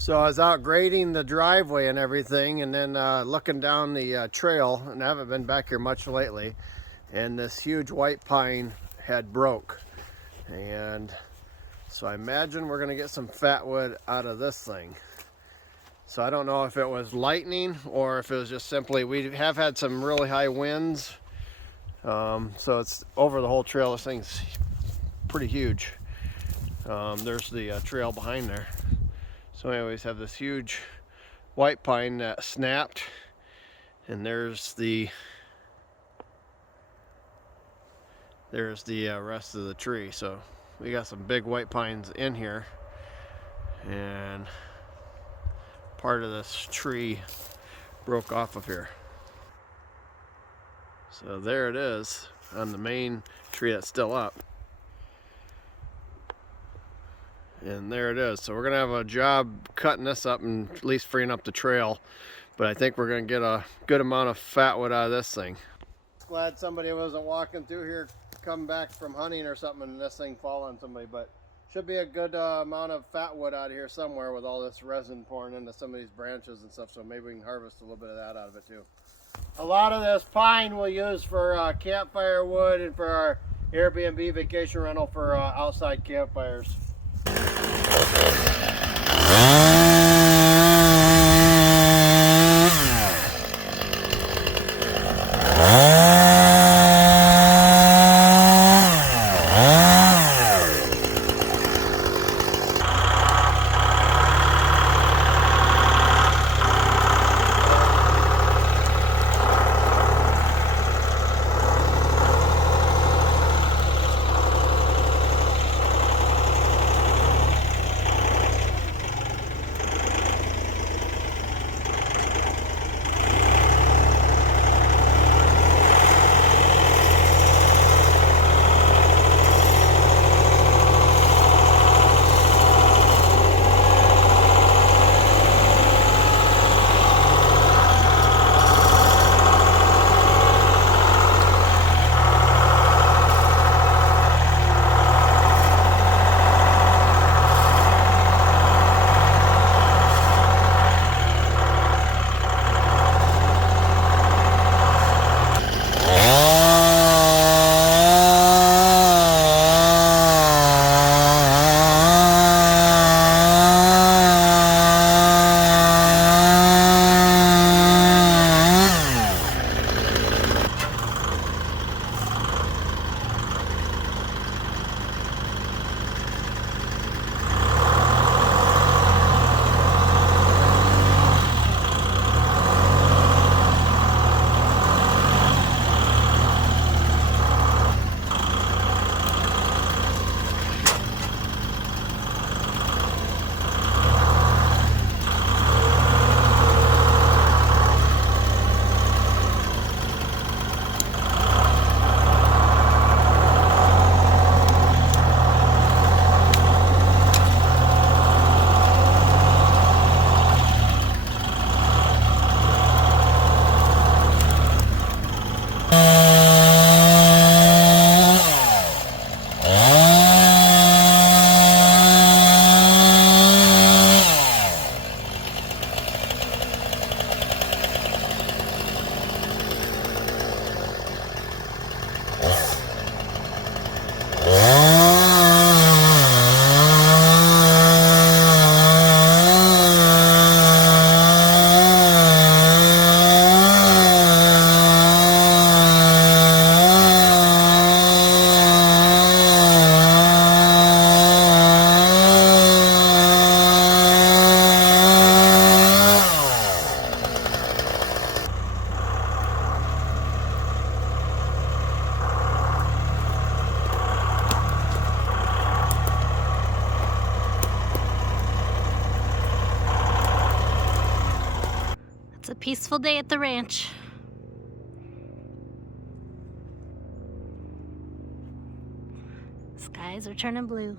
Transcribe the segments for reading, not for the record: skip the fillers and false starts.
So I was out grading the driveway and everything, and then looking down the trail, and I haven't been back here much lately, and this huge white pine had broke. And so I imagine we're gonna get some fat wood out of this thing. So I don't know if it was lightning or if it was just simply, we have had some really high winds. So it's over the whole trail. This thing's pretty huge. There's the trail behind there. So anyways, have this huge white pine that snapped, and there's the rest of the tree. So we got some big white pines in here, and part of this tree broke off of here. So there it is on the main tree that's still up. And there it is. So we're gonna have a job cutting this up and at least freeing up the trail. But I think we're gonna get a good amount of fat wood out of this thing. Glad somebody wasn't walking through here, come back from hunting or something, and this thing fall on somebody. But should be a good amount of fat wood out of here somewhere with all this resin pouring into some of these branches and stuff. So maybe we can harvest a little bit of that out of it too. A lot of this pine we'll use for campfire wood and for our Airbnb vacation rental for outside campfires. It's a peaceful day at the ranch. Skies are turning blue.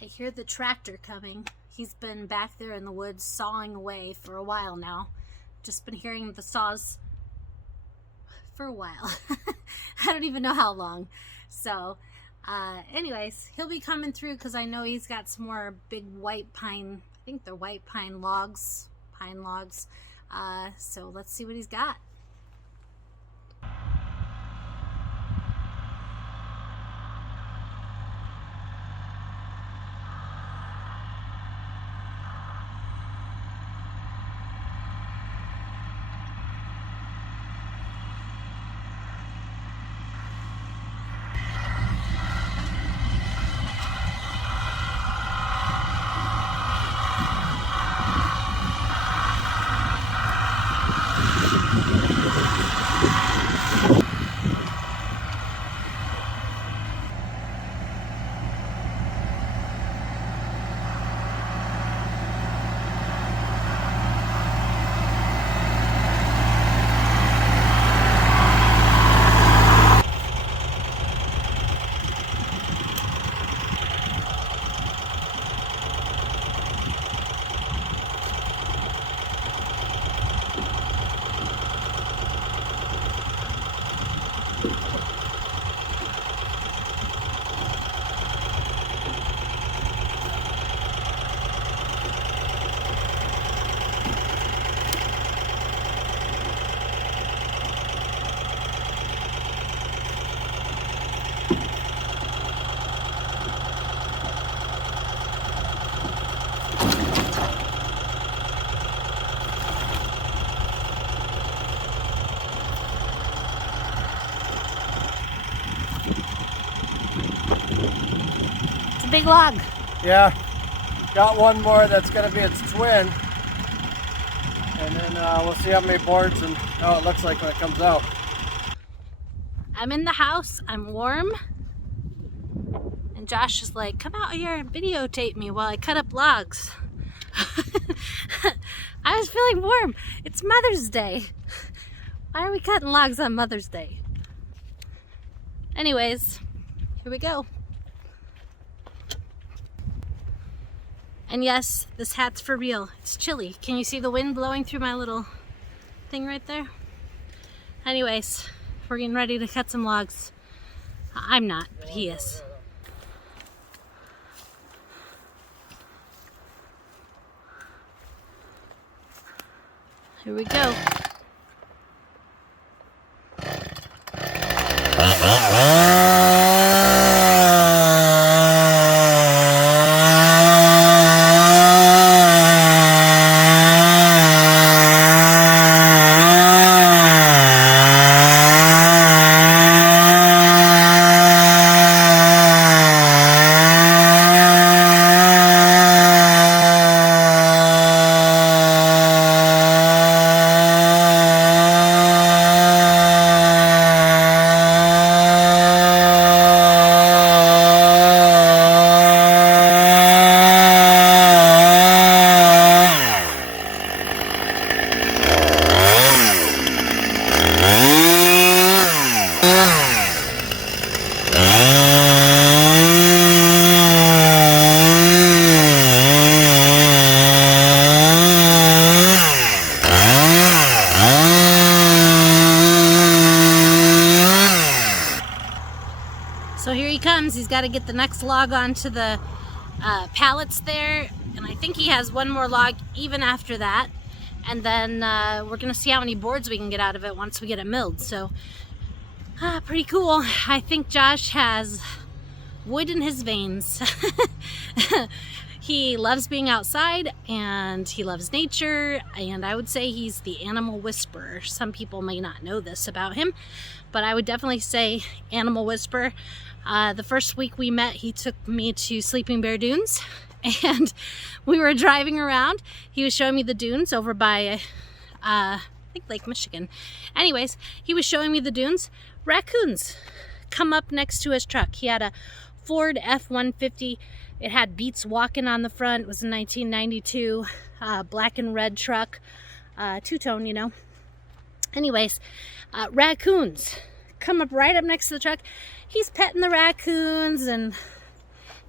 I hear the tractor coming. He's been back there in the woods sawing away for a while now. Just been hearing the saws for a while. I don't even know how long. So Anyways, he'll be coming through because I know he's got some more big white pine, I think they're white pine logs, so let's see what he's got. Big log. Yeah, got one more that's going to be its twin, and then we'll see how many boards and how it looks like when it comes out. I'm in the house, I'm warm, and Josh is like, come out here and videotape me while I cut up logs. I was feeling warm. It's Mother's Day. Why are we cutting logs on Mother's Day? Anyways, here we go. And yes, this hat's for real. It's chilly. Can you see the wind blowing through my little thing right there? Anyways, we're getting ready to cut some logs. I'm not, but he is. Here we go. So here he comes. He's got to get the next log onto the pallets there, and I think he has one more log even after that, and then we're gonna see how many boards we can get out of it once we get it milled. So pretty cool. I think Josh has wood in his veins. He loves being outside and he loves nature, and I would say he's the animal whisperer. Some people may not know this about him, but I would definitely say animal whisperer. The first week we met, he took me to Sleeping Bear Dunes, and we were driving around. He was showing me the dunes over by, I think Lake Michigan. Anyways, he was showing me the dunes. Raccoons come up next to his truck. He had a Ford F-150. It had Beats Walking on the front. It was a 1992 black and red truck, two-tone, you know. Anyways, raccoons come up right up next to the truck. He's petting the raccoons and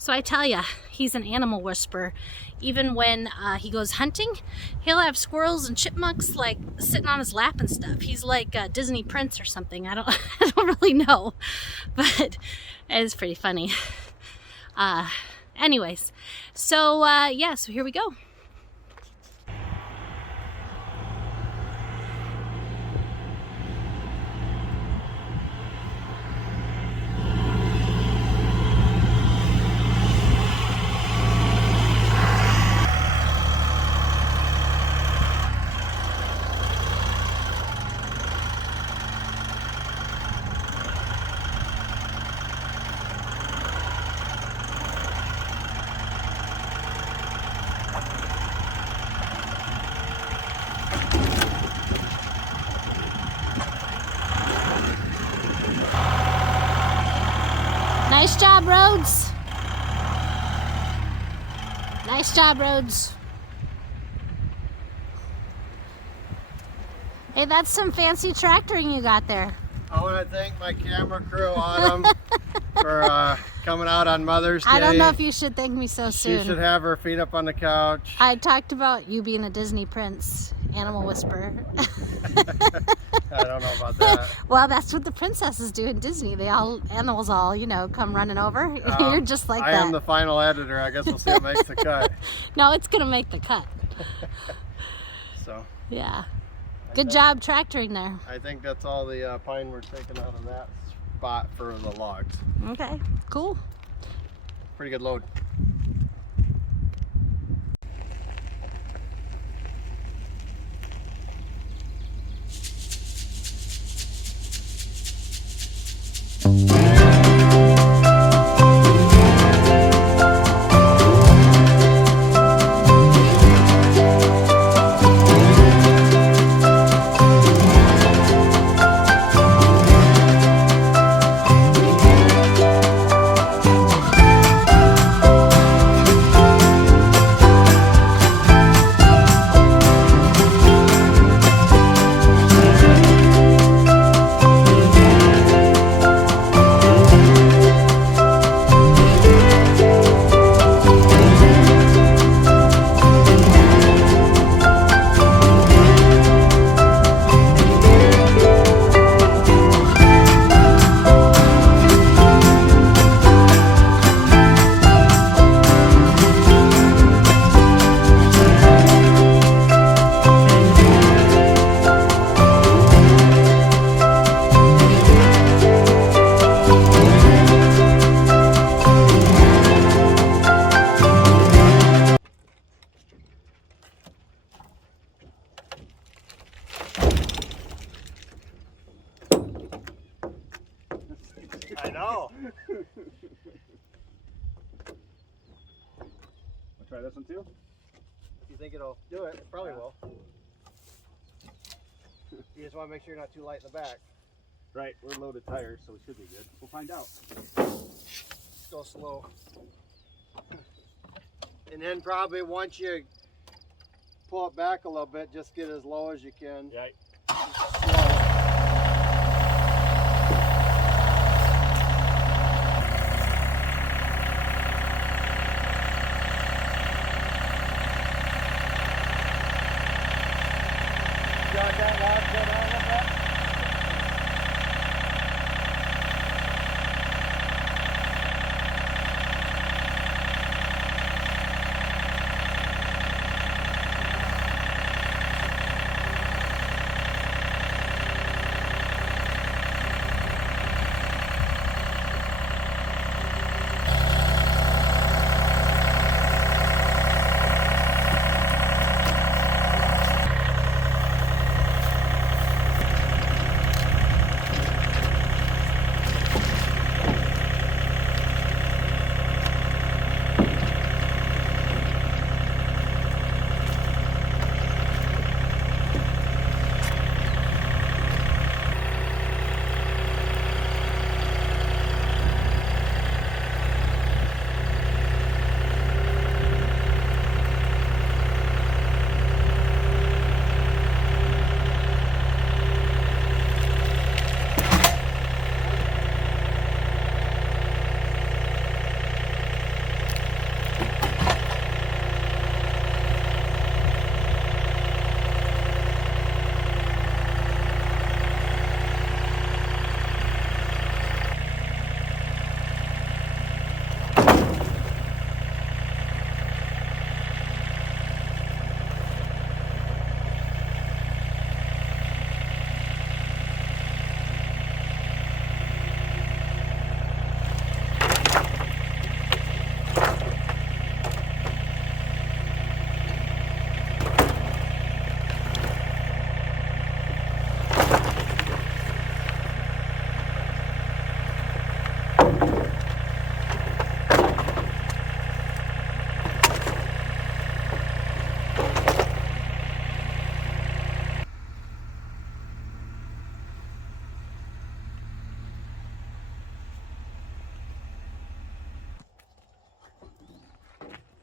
So I tell ya, he's an animal whisperer. Even when he goes hunting, he'll have squirrels and chipmunks like sitting on his lap and stuff. He's like a Disney prince or something. I don't really know, but it's pretty funny. Anyways, so yeah, so here we go. Nice job, Rhoades. Nice job, Rhoades. Hey, that's some fancy tractoring you got there. I want to thank my camera crew, Autumn, for coming out on Mother's Day. I don't know if you should thank me so soon. She should have her feet up on the couch. I talked about you being a Disney prince, animal whisperer. I don't know about that. Well, that's what the princesses do in Disney. Animals all, you know, come running over. You're just like that. I am the final editor. I guess we'll see what makes the cut. No, it's going to make the cut. So. Yeah. Good job tractoring there. I think that's all the pine we're taking out of that spot for the logs. Okay, cool. Pretty good load. I know. I'll try this one too. You think it'll do it? It probably will. You just want to make sure you're not too light in the back. Right, we're loaded tires, so we should be good. We'll find out. Just go slow. And then probably once you pull it back a little bit, just get as low as you can. Right. Slow. Got that log going on a little bit?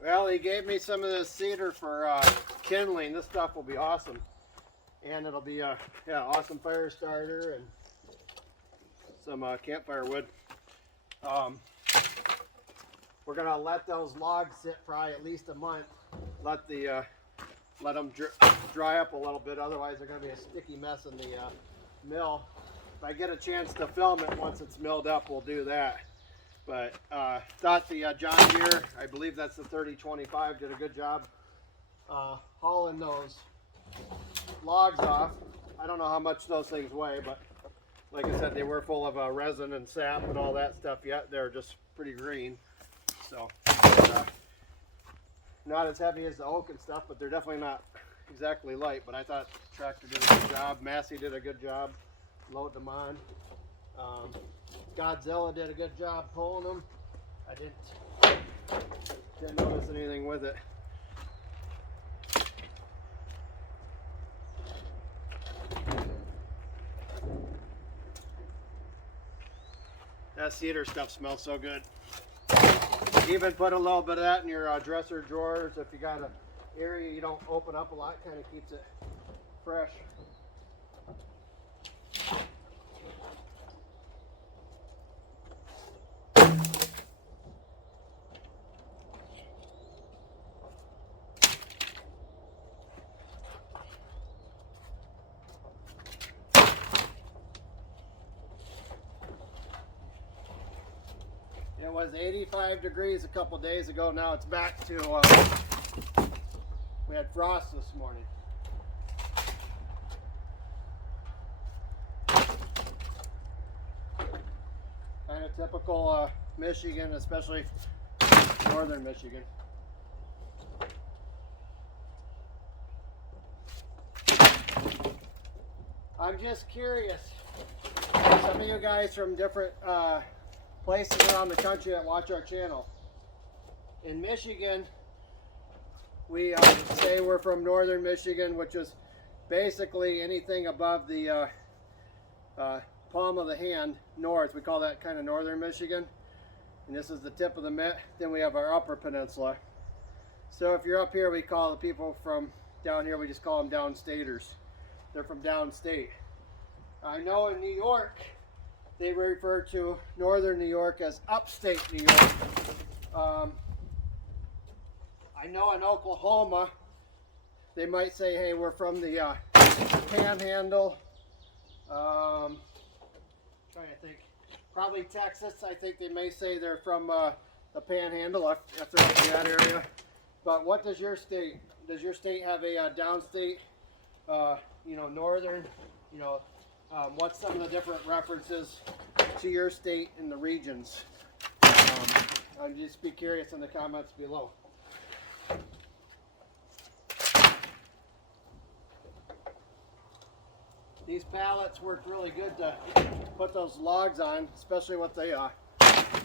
Well, he gave me some of this cedar for kindling. This stuff will be awesome. And it'll be a awesome fire starter and some campfire wood. We're gonna let those logs sit probably at least a month. Let them dry up a little bit. Otherwise, they're gonna be a sticky mess in the mill. If I get a chance to film it once it's milled up, we'll do that. But thought the John Deere, I believe that's the 3025, did a good job hauling those logs off. I don't know how much those things weigh, but like I said, they were full of resin and sap and all that stuff yet. They're just pretty green. So not as heavy as the oak and stuff, but they're definitely not exactly light. But I thought the tractor did a good job. Massey did a good job loading them on. Godzilla did a good job pulling them. I didn't notice anything with it. That cedar stuff smells so good. Even put a little bit of that in your dresser drawers. If you got an area you don't open up a lot, kind of keeps it fresh. It was 85 degrees a couple days ago. Now it's back to, we had frost this morning. Kind of typical Michigan, especially northern Michigan. I'm just curious, some of you guys from different places around the country that watch our channel. In Michigan, we say we're from northern Michigan, which is basically anything above the palm of the hand north. We call that kind of northern Michigan. And this is the tip of the mitt. Then we have our upper peninsula. So if you're up here, we call the people from down here, we just call them downstaters. They're from downstate. I know in New York, they refer to northern New York as upstate New York. I know in Oklahoma, they might say, hey, we're from the Panhandle. Trying to think. Probably Texas. I think they may say they're from the Panhandle if they're up in that area. But what does your state? Does your state have a downstate? Northern. What's some of the different references to your state in the regions? I'd just be curious in the comments below. These pallets worked really good to put those logs on, especially with the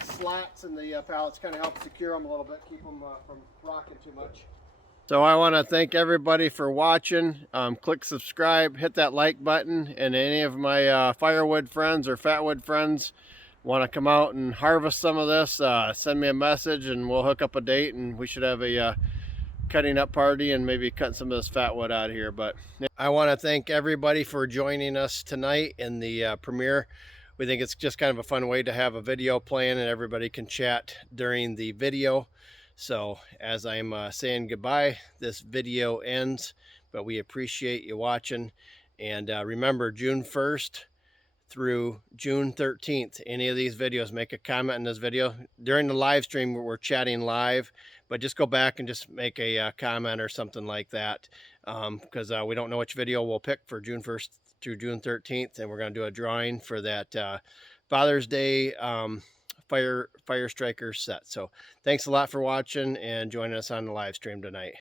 slats in the pallets. Kind of help secure them a little bit, keep them from rocking too much. So I want to thank everybody for watching. Click subscribe, hit that like button, and any of my firewood friends or fatwood friends want to come out and harvest some of this, send me a message and we'll hook up a date, and we should have a cutting up party and maybe cut some of this fatwood out of here. But I want to thank everybody for joining us tonight in the premiere. We think it's just kind of a fun way to have a video playing and everybody can chat during the video. So as I'm saying goodbye, this video ends, but we appreciate you watching. And remember, June 1st through June 13th, any of these videos, make a comment in this video. During the live stream, we're chatting live, but just go back and just make a comment or something like that, because we don't know which video we'll pick for June 1st through June 13th, and we're going to do a drawing for that Father's Day fire striker set. So thanks a lot for watching and joining us on the live stream tonight.